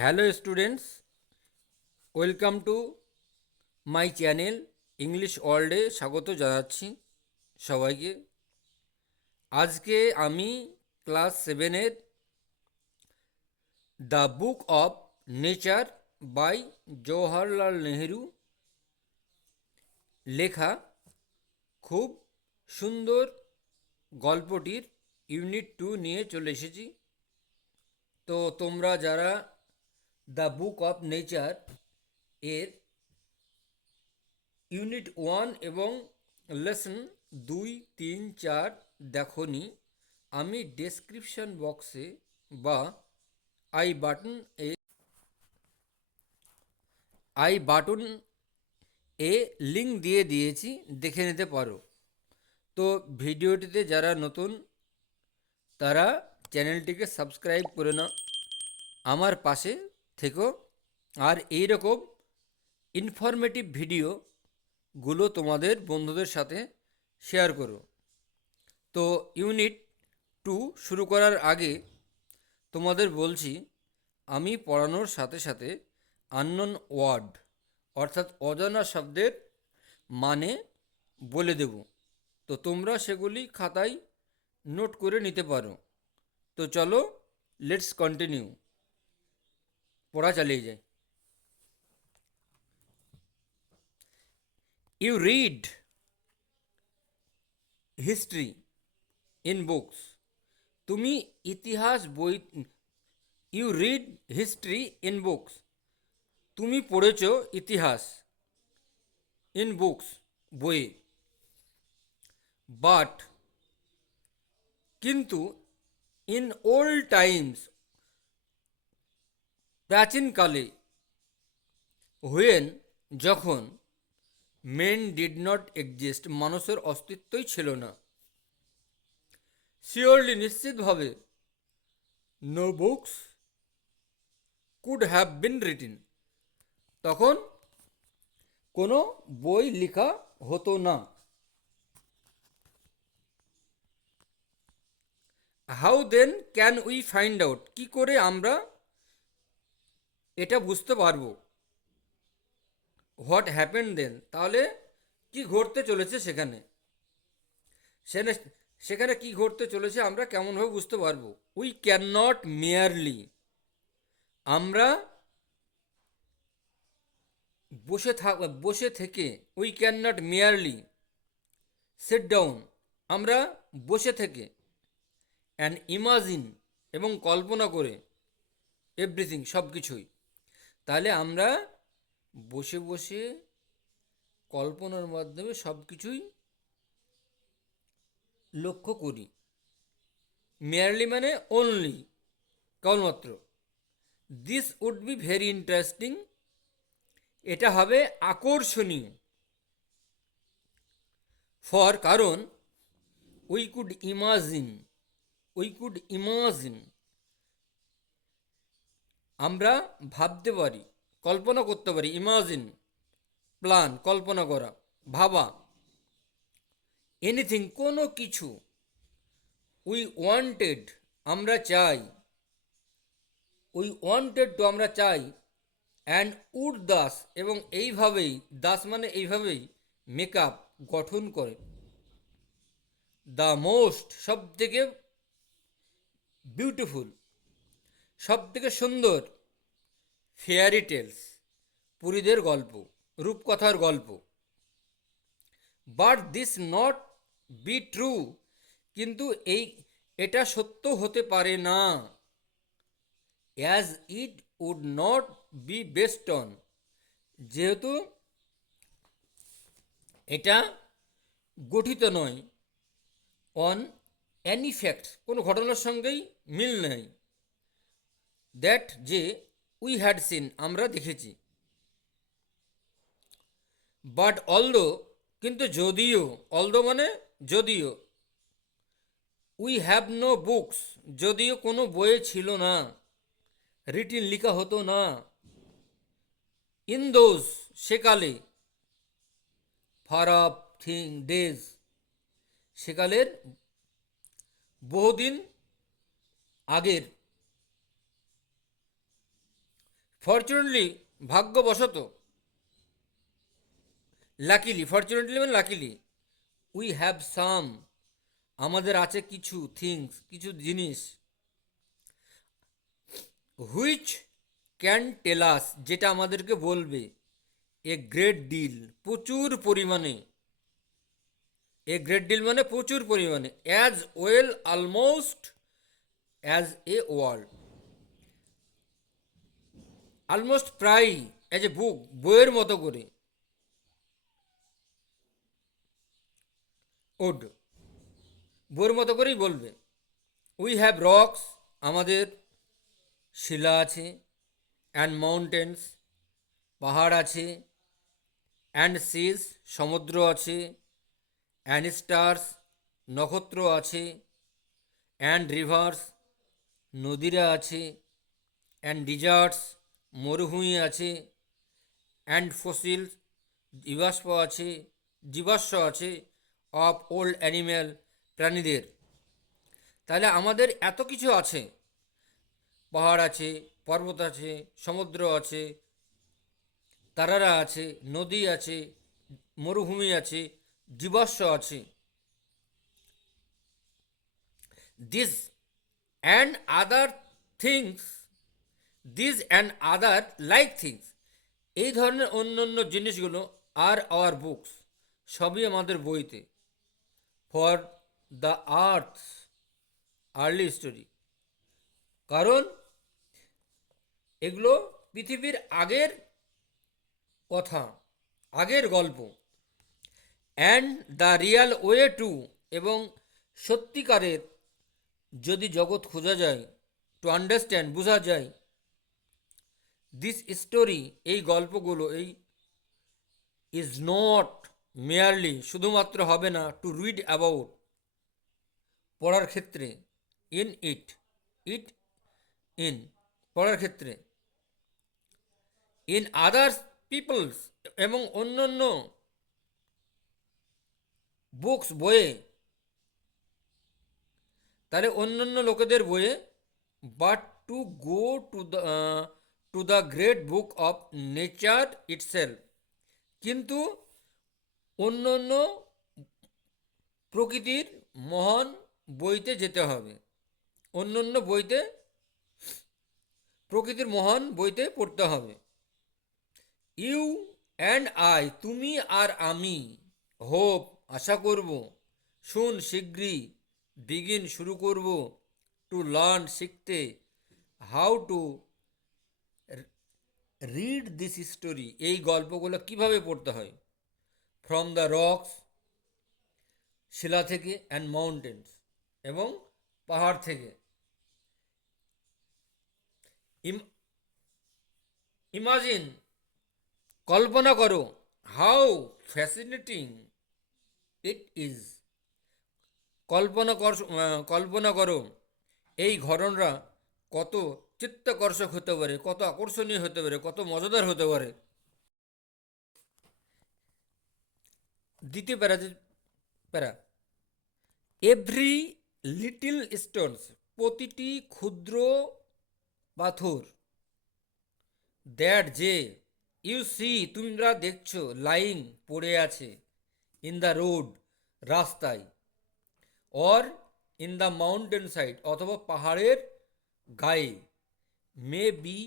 Hello students, welcome to my channel English ওয়ার্ল্ডে স্বাগত জানাচ্ছি সবাইকে। আজকে আমি ক্লাস 7-এর the book of nature by Jawaharlal Nehru লেখা খুব সুন্দর গল্পটির ইউনিট 2 নিয়ে চলে এসেছি। তো তোমরা যারা দ্য বুক অফ নেচার এর ইউনিট 1 এবং লেসন 2, 3, 4 দেখনি, আমি ডেসক্রিপশন বক্সে বা I button A I button A link দিয়ে দিয়েছি, দেখে নিতে পারো। তো ভিডিওটিতে যারা নতুন তারা চ্যানেলটিকে সাবস্ক্রাইব করে নাও, আমার পাশে থেকো, আর এই রকম ইনফরমেটিভ ভিডিওগুলো তোমাদের বন্ধুদের সাথে শেয়ার করো। তো ইউনিট 2 শুরু করার আগে তোমাদের বলছি, আমি পড়ানোর সাথে সাথে আননোন ওয়ার্ড অর্থাৎ অজানা শব্দের মানে বলে দেব। তো তোমরা সেগুলি খাতায় নোট করে নিতে পারো। তো চলো, লেটস কন্টিনিউ, পড়া চালিয়ে যাই। You read history in books. তুমি ইতিহাস বই you read history in books. তুমি পড়েছ ইতিহাস ইন বুকস, বইয়ে। বাট, কিন্তু, ইন ওল্ড টাইমস, প্রাচীনকালে, হুয়েন, যখন, মেন ডিড নট এক্সিস্ট, মানুষের অস্তিত্বই ছিল না, শিওরলি, নিশ্চিতভাবে, no books could have been written, তখন কোনো বই লেখা হতো না। How then can we find out, কি করে আমরা এটা বুঝতে পারবো। হোয়াট হ্যাপেন দেন, তাহলে কি ঘটতে চলেছে সেখানে, সেখানে সেখানে কি ঘটতে চলেছে আমরা কেমনভাবে বুঝতে পারবো। উই ক্যান নট মেয়ারলি, আমরা বসে থেকে, we can not merely sit down, আমরা বসে থেকে, অ্যান্ড ইমাজিন, এবং কল্পনা করে, এভরিথিং, সব কিছুই। তাহলে আমরা বসে বসে কল্পনার মাধ্যমে সব কিছুই লক্ষ্য করি। মেয়ারলি মানে অনলি, কেবলমাত্র। This would be very interesting, এটা হবে আকর্ষণীয়। ফর, কারণ, উই কুড ইমাজিন, আমরা ভাবতে পারি, কল্পনা করতে পারি, ইমাজিন, প্ল্যান, কল্পনা করা, ভাবা, এনিথিং, কোনো কিছু, উই ওয়ান্টেড, আমরা চাই, টু, আমরা চাই, অ্যান্ড উড দাস, এবং এইভাবেই, দাস মানে এইভাবেই, মেকআপ, গঠন করে, দ্য মোস্ট, সব থেকে বিউটিফুল, সব থেকে সুন্দর, ফেয়ারি টেলস, পুরীদের গল্প, রূপকথার গল্প। But this not be true, কিন্তু এটা সত্য হতে পারে না। As it would not be based on, যেহেতু এটা গঠিত নয়, অন অ্যানি ফ্যাক্ট, কোনো ঘটনার সঙ্গেই মিল নেই, দ্যাট, যে, উই হ্যাড সিন, আমরা দেখেছি। বাট অলদো, কিন্তু যদিও, অলদো মানে যদিও, উই হ্যাভ নো বুকস, যদিও কোনো বইয়ে ছিল না, রিটিন, লেখা হতো না, ইন দোজ, সেকালে, ফার অফ ডেজ, সেকালের বহুদিন আগের, ফর্চুনেটলি, ভাগ্যবশত, লাকিলি, ফর্চুনেটলি মানে লাকিলি, উই হ্যাভ সাম, আমাদের আছে কিছু থিংস, কিছু জিনিস, হুইচ ক্যান টেলাস, যেটা আমাদেরকে বলবে, এ গ্রেট ডিল, প্রচুর পরিমাণে, এ গ্রেট ডিল মানে প্রচুর পরিমাণে, as well almost as a world, almost প্রায়, অ্যাজ এ বুক, বইয়ের মতো করে, ওড, বইয়ের মতো করেই বলবে। উই হ্যাভ রক্স, আমাদের শিলা আছে, অ্যান্ড মাউন্টেন্স, পাহাড় আছে, অ্যান্ড সিজ, সমুদ্র আছে, অ্যান্ড স্টার্স, নক্ষত্র আছে, অ্যান্ড রিভার্স, নদীরা আছে, অ্যান্ড ডিজার্টস, মরুভূমি আছে, অ্যান্ড ফসিলস, জীবাশ্ম আছে, জীবাশ্ম আছে, অফ ওল্ড অ্যানিম্যাল, প্রাণীদের। তাহলে আমাদের এত কিছু আছে, পাহাড় আছে, পর্বত আছে, সমুদ্র আছে, তারারা আছে, নদী আছে, মরুভূমি আছে, জীবাশ্ম আছে, this and other things, this and other like things, এই ধরনের অন্য অন্য জিনিসগুলো আর আওয়ার বুকস, সবই আমাদের বইতে, for the earths early story, কারণ এগুলো পৃথিবীর আগের কথা, আগের গল্প, and the Real way to, এবং সত্যিকারের যদি জগৎ খোঁজা যায়, টু আন্ডারস্ট্যান্ড, বোঝা যায়, দিস স্টোরি, এই গল্পগুলো, এই ইজ নট মেয়ারলি, শুধুমাত্র হবে না, টু রিড অ্যাবাউট, পড়ার ক্ষেত্রে, ইন ইট, ইট ইন, পড়ার ক্ষেত্রে, ইন আদার্স পিপলস, এবং অন্য অন্য বুকস, বইয়ে, তাহলে অন্যান্য লোকেদের বইয়ে, but to go to the great book of nature itself, কিন্তু অন্য অন্য প্রকৃতির মহান বইতে যেতে হবে, অন্য অন্য বইতে, প্রকৃতির মহান বইতে পড়তে হবে। ইউ অ্যান্ড আই, তুমি আর আমি, হোপ, আশা করব, শুন, শীঘ্রই, বিগিন, শুরু করব, টু লার্ন, শিখতে, how to read this story, এই গল্পগুলো কিভাবে পড়তে হয়, ফ্রম দ্য রকস, শিলা থেকে, অ্যান্ড মাউন্টেন্স, এবং পাহাড় থেকে, ইমাজিন, কল্পনা করো, হাউ ফ্যাসিনেটিং ইট ইজ, কল্পনা করো, এই ঘটনাটা কত চিত্তাকর্ষক হতে পারে, কত আকর্ষণীয় হতে পারে, কত মজাদার হতে পারে। দ্বিতীয় প্যারা, এভরি লিটল স্টোনস, প্রতিটি ক্ষুদ্র পাথর, দ্যাট, যে, ইউ সি, তোমরা দেখছো, লাইং, পড়ে আছে, ইন দ্য রোড, রাস্তায়, or in the mountain side, অথবা পাহাড়ের গায়ে, may B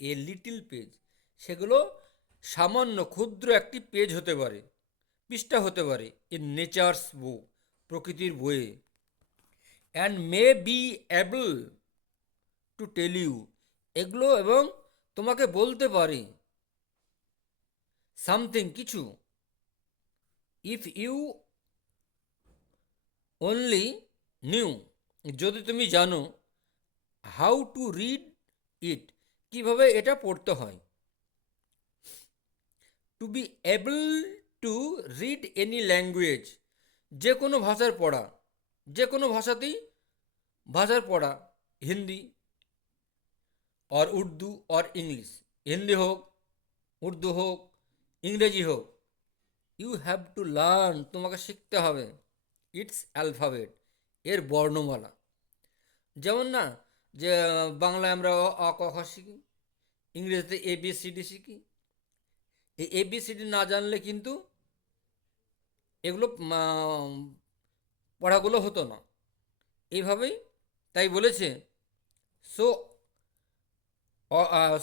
a little page, সেগুলো সামান্য ক্ষুদ্র একটি পেজ হতে পারে, পৃষ্ঠা হতে পারে, ইন নেচার্স বুক, প্রকৃতির বইয়ে, and may be able to tell you, এগুলো, এবং তোমাকে বলতে পারে, সামথিং, কিছু, ইফ ইউ অনলি নিউ, যদি তুমি জানো, হাউ টু রিড ইট, কিভাবে এটা পড়তে হয়, to be able to read any language, যে কোনো ভাষার পড়া, যে কোনো ভাষাতেই, ভাষার পড়া, হিন্দি और উর্দু और ইংলিশ, হিন্দি হোক, উর্দু হোক, ইংরেজি হোক, ইউ হ্যাভ টু লার্ন, তোমাকে শিখতে হবে, ইটস অ্যালফাবেট, এর বর্ণমালা, যেমন না, যে বাংলায় আমরা অ, আ, ক, খ শিখি, ইংরেজিতে ABCD শিখি। এই ABCD না জানলে কিন্তু এগুলো পড়াগুলো হতো না। এইভাবেই তাই বলেছে, so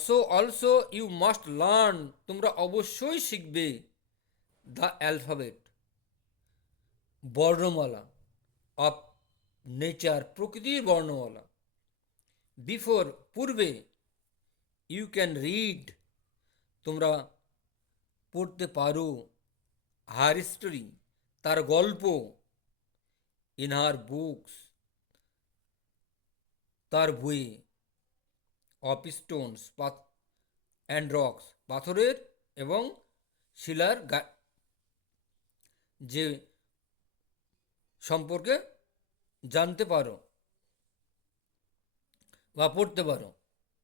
so also you must learn, তোমরা অবশ্যই শিখবে দ্য অ্যালফাবেট, বর্ণমালা অফ নেচার, প্রকৃতির বর্ণমালা, বিফোর, পূর্বে, ইউ ক্যান রিড, তোমরা পড়তে পারো, হার হিস্টোরি, তার গল্প, ইন হার বুকস, তার বইয়ে, অফ স্টোনস অ্যান্ড রক্স, পাথরের এবং শিলার যে সম্পর্কে জানতে পারো বা পড়তে পারো।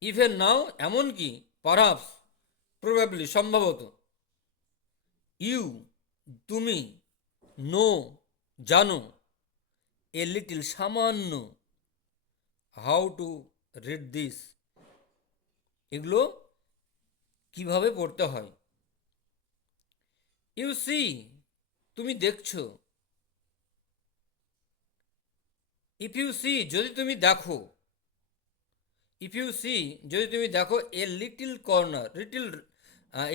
ইভেন নাও, এমনকি, পারহাপস, প্রবাবলি, সম্ভবত, ইউ, তুমি, নো, জানো, এ লিটিল, সামান্য, হাউ টু রিড দিস, এগুলো কিভাবে পড়তে হয়। ইউ সি, তুমি দেখছো, ইফ ইউ সি, যদি তুমি দেখো, ইফ ইউ সি, যদি তুমি দেখো, a little corner,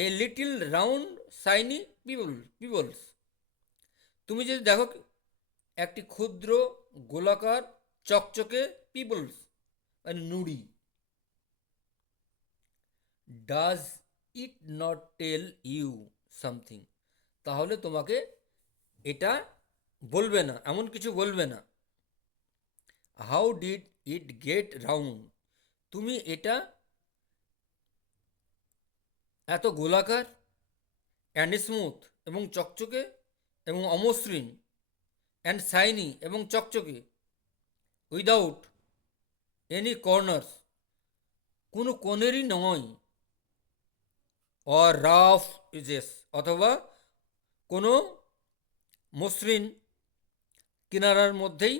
a little round shiny pebbles, তুমি যদি দেখো একটি ক্ষুদ্র গোলাকার চকচকে পিবলস মানে নুড়ি, does it not tell you something, তাহলে তোমাকে এটা বলবে না, এমন কিছু বলবে না। How did it get round, তুমি এটা এত গোলাকার, অ্যান্ড স্মুথ, এবং চকচকে, এবং অমসৃণ, অ্যান্ড শাইনি, এবং চকচকে, উইদাউট এনি কর্নার্স, কোনো কোণেরই নয়, অর রাফ ইজেস, অথবা কোনো মসৃণ কিনারার মধ্যেই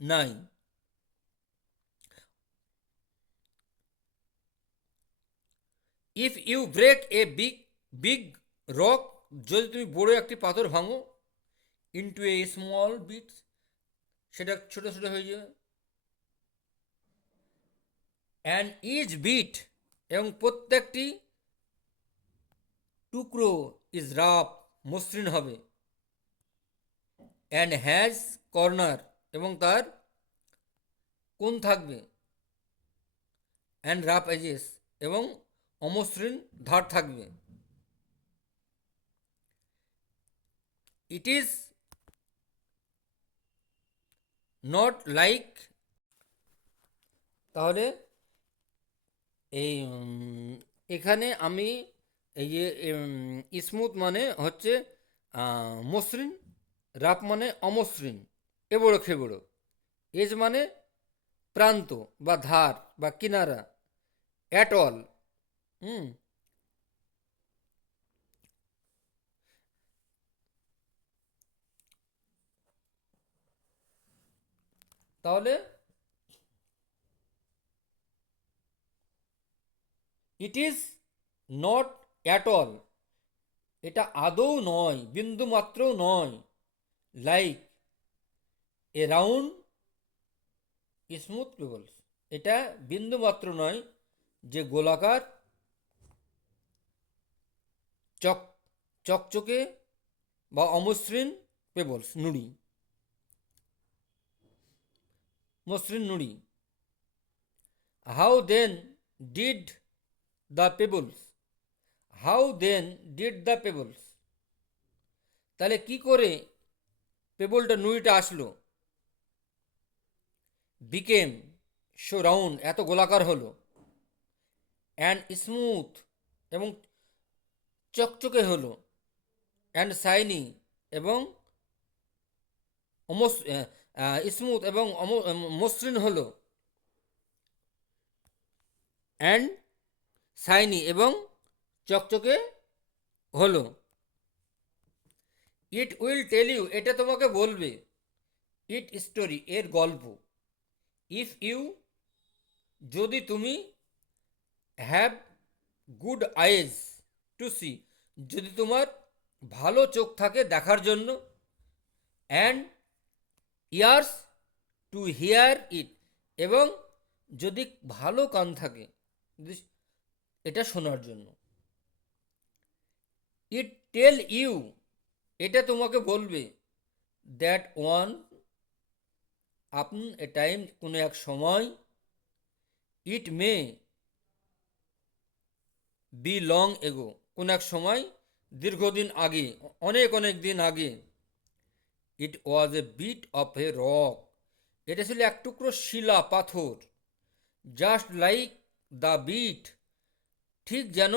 নাই। If you break a big rock, যদি তুমি বড় একটি পাথর ভাঙো, ইন্টু এ স্মল বিটস, সেটা ছোট ছোট হয়ে যাবে। অ্যান্ড ইচ বিট, এবং প্রত্যেকটি টুকরো, ইজ রাফ, মসৃণ হবে। অ্যান্ড হ্যাজ কর্নার, এবং তার কোণ থাকবে। অ্যান্ড রাফ এজেস, এবং অমসৃণ ধার থাকবে। ইট ইজ নট লাইক, তাহলে এই এখানে আমি এই যে স্মুথ মানে হচ্ছে মসৃণ, রাফ মানে অমসৃণ, এবড়ো খেবড়ো, এজ মানে প্রান্ত বা ধার বা কিনারা, অ্যাট অল, হুম, তাহলে it is not at all, এটা আদৌ নয়, বিন্দু মাত্রও নয়, like a round smooth pebbles, এটা বিন্দু মাত্র নয় যে গোলাকার চকচকে বা অমসৃণ পেবলস, নুড়ি, মসৃণ নুড়ি। How then did the pebbles, how then did the pebbles, তাহলে কি করে পেবলটা, নুড়িটা আসলো, বিকেম সো রাউন্ড, এত গোলাকার হলো, অ্যান্ড স্মুথ, এবং চকচকে হলো, অ্যান্ড শাইনি, এবং স্মুথ এবং মসৃণ হলো, অ্যান্ড শাইনি, এবং চকচকে হলো। ইট উইল টেল ইউ, এটা তোমাকে বলবে, ইট স্টোরি, এর গল্প, ইফ ইউ, যদি তুমি, have good eyes to see, যদি তোমার ভালো চোখ থাকে দেখার জন্য, and ears to hear it, এবং যদি ভালো কান থাকে এটা শোনার জন্য। ইট টেল ইউ, এটা তোমাকে বলবে, that one upon A time, কোনো এক সময়, ইট মে বি লং এগো, কোন এক সময়, দীর্ঘদিন আগে, অনেক অনেক দিন আগে, it was a bit of a rock, এটা ছিল এক টুকরো শিলা পাথর, জাস্ট লাইক দ্য বিট, ঠিক যেন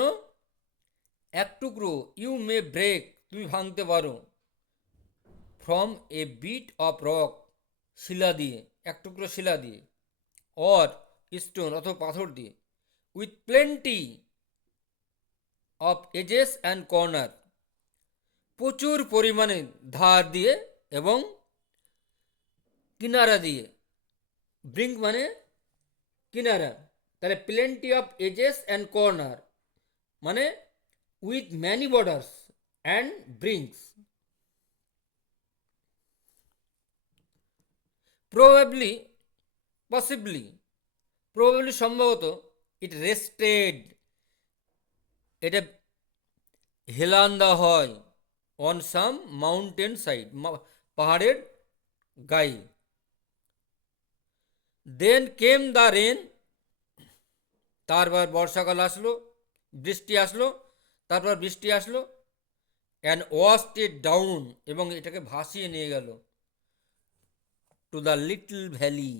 এক টুকরো, ইউ মে ব্রেক, তুমি ভাঙতে পারো, from a bit of rock, শিলা দিয়ে, এক টুকরো শিলা দিয়ে, অর স্টোন অথবা পাথর দিয়ে, with plenty of edges and corner, প্রচুর পরিমাণে ধার দিয়ে এবং কিনারা দিয়ে, ব্রিঙ্ক মানে কিনারা, তাহলে plenty of edges and corner মানে with many borders and brinks, probably, possibly, probably সম্ভবত, ইট রেস্টেড, এটা হেলান দেওয়া হয়, অন সাম মাউন্টেন সাইড, পাহাড়ের গায়ে, দেন কেম দ্য রেন, তারপর বর্ষাকাল আসলো, বৃষ্টি আসলো, তারপর বৃষ্টি আসলো, অ্যান্ড ওয়াশড ইট ডাউন, এবং এটাকে ভাসিয়ে নিয়ে গেল, টু দ্য লিটল ভ্যালি,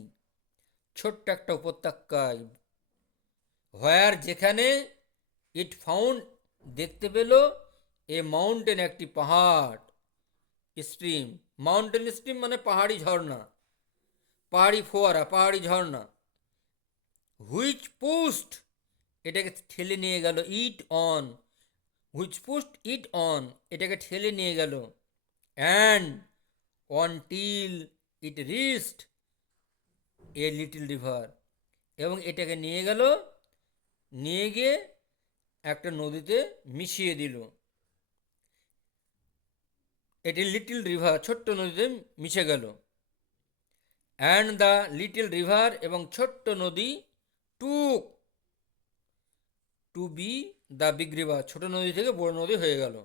ছোট্ট একটা উপত্যকায়, হোয়ার যেখানে, ইট ফাউন্ড দেখতে পেল, এ মাউন্টেন একটি পাহাড়, স্ট্রিম, মাউন্টেন স্ট্রিম মানে পাহাড়ি ঝর্ণা, পাহাড়ি ফোয়ারা, পাহাড়ি ঝর্ণা, হুইচ পুস্ট, এটাকে ঠেলে নিয়ে গেল, it on, which pushed it on, এটাকে ঠেলে নিয়ে গেল, and until it reached a little river, এবং এটাকে নিয়ে গেল, নিয়ে গিয়ে একটা নদীতে মিশিয়ে দিল, এটি লিটল রিভার, ছোট্ট নদীতে মিশে গেল, অ্যান্ড দ্য লিটল রিভার, এবং ছোট্ট নদী, took to be the big river, ছোট নদী থেকে বড় নদী হয়ে গেল,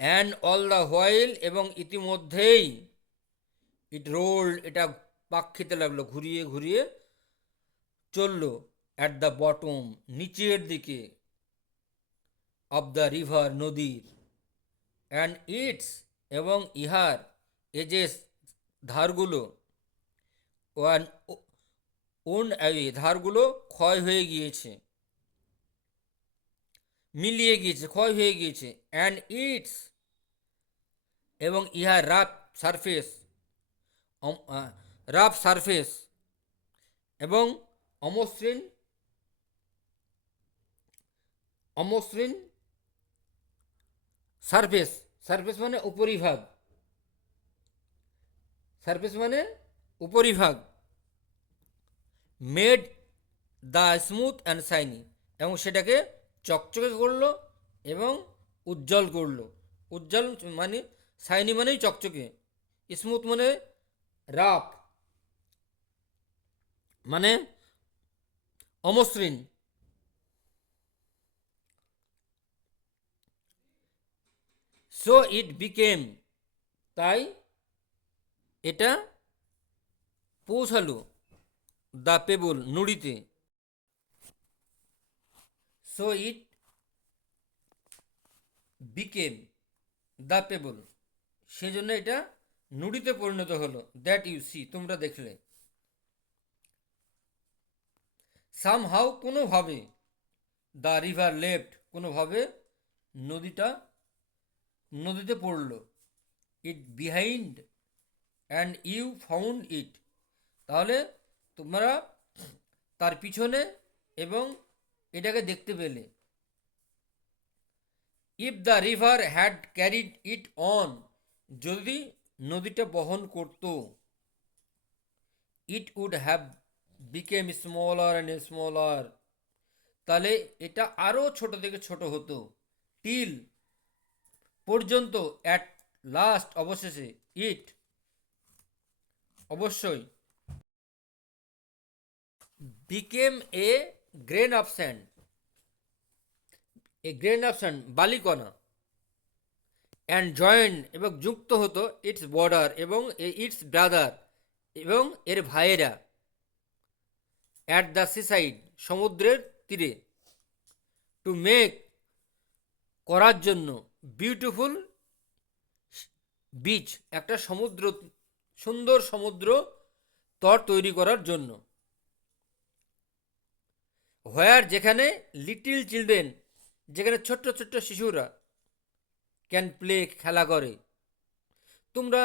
অ্যান্ড অল দ্য হোয়াইল, এবং ইতিমধ্যেই, ইট রোল্ড, এটা পাক খেতে লাগলো, ঘুরিয়ে ঘুরিয়ে চলল, অ্যাট দ্য বটম, নিচের দিকে, অব দ্য রিভার, নদীর, অ্যান্ড ইটস, এবং ইহার, এজেস, ধারগুলো, ওয়ান ওন অ্যাওয়ে, ধারগুলো ক্ষয় হয়ে গিয়েছে, মিলিয়ে গিয়েছে, ক্ষয় হয়ে গিয়েছে, অ্যান্ড ইটস, এবং ইহার রাফ সারফেস, রাফ সারফেস, এবং অমসৃণ, অমসৃণ সারফেস, সারফেস মানে উপরিভাগ, সারফেস মানে উপরিভাগ, made the smooth and shiny, এবং সেটাকে চকচকে করলো এবং উজ্জ্বল করলো, উজ্জ্বল মানে, শাইনি মানেই চকচকে, স্মুথ মানে রাফ, মানে অমসৃণ, সো ইট বিকেম, তাই এটা পৌঁছালো, দ্য পেবল, নুড়িতে, so it became the pebble, সেজন্য এটা নুড়িতে পরিণত হলো, দ্যাট ইউ সি, তোমরা দেখলে, সামহাউ, কোনোভাবে, দ্য রিভার লেফট, কোনোভাবে নদীটা নদীতে পড়ল, it behind, and you found it, তাহলে তোমরা তার পিছনে এবং এটাকে দেখতে পেলে, if the river had carried it on, যদি নদীটা বহন করত, it would have become smaller and smaller, তাহলে এটা আরও ছোট থেকে ছোট হতো, টিল পর্যন্ত, অ্যাট লাস্ট অবশেষে, ইট অবশ্যই, became a grain of sand, a grain of sand বালিকণা, অ্যান্ড জয়েন এবং যুক্ত হতো ইটস বর্ডার এবং ইটস ব্রাদার এবং এর ভাইয়েরা, অ্যাট দ্য সিসাইড সমুদ্রের তীরে, টু মেক করার জন্য, বিউটিফুল বিচ একটা সমুদ্র, সুন্দর সমুদ্র তট তৈরি করার জন্য, হোয়ার যেখানে লিটিল চিলড্রেন যেখানে ছোট্ট ছোট্ট শিশুরা ক্যান প্লে খেলা করে। তোমরা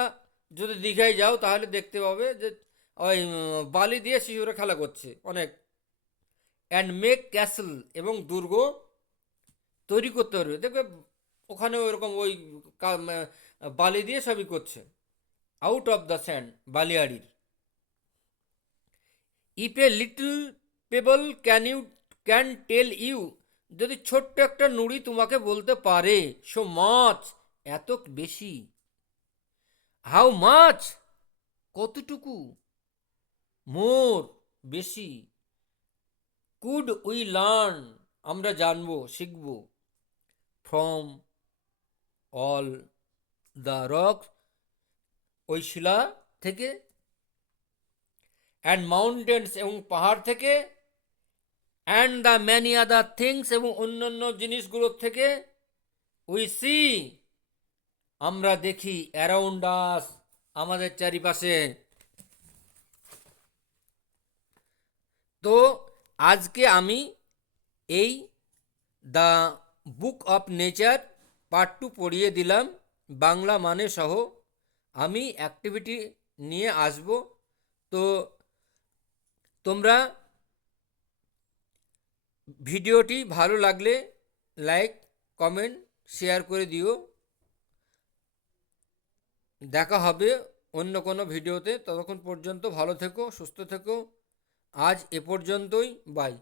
যদি দীঘায় যাও তাহলে দেখতে পাবে যে ওই বালি দিয়ে শিশুরা খেলা করছে অনেক। অ্যান্ড মেক ক্যাসেল এবং দুর্গ তৈরি করতে পারবে, দেখবে ওখানে ওইরকম ওই বালি দিয়ে সবই করছে, আউট অফ দ্য স্যান্ড বালিয়াড়ির। If a little pebble can tell you, যদি ছোট্ট একটা নুড়ি তোমাকে বলতে পারে, সো মাচ এত বেশি, হাউ মাচ কতটুকু, মোর বেশি, কুড উই লার্ন আমরা জানবো শিখব, ফ্রম অল দ্য রক ওই শিলা থেকে, অ্যান্ড মাউন্টেন্স এবং পাহাড় থেকে, and the many other things এবং অন্যান্য জিনিসগুলোর থেকে, উই সি আমরা দেখি, অ্যারাউন্ড আস আমাদের চারিপাশে। তো আজকে আমি এই the book of nature part 2 পড়িয়ে দিলাম বাংলা মানে সহ। আমি অ্যাক্টিভিটি নিয়ে আসব, তো তোমরা ভিডিওটি ভালো লাগলে লাইক কমেন্ট শেয়ার করে দিও। দেখা হবে অন্য কোনো ভিডিওতে, ততক্ষণ পর্যন্ত ভালো থেকো, সুস্থ থেকো। আজ এ পর্যন্তই, বাই।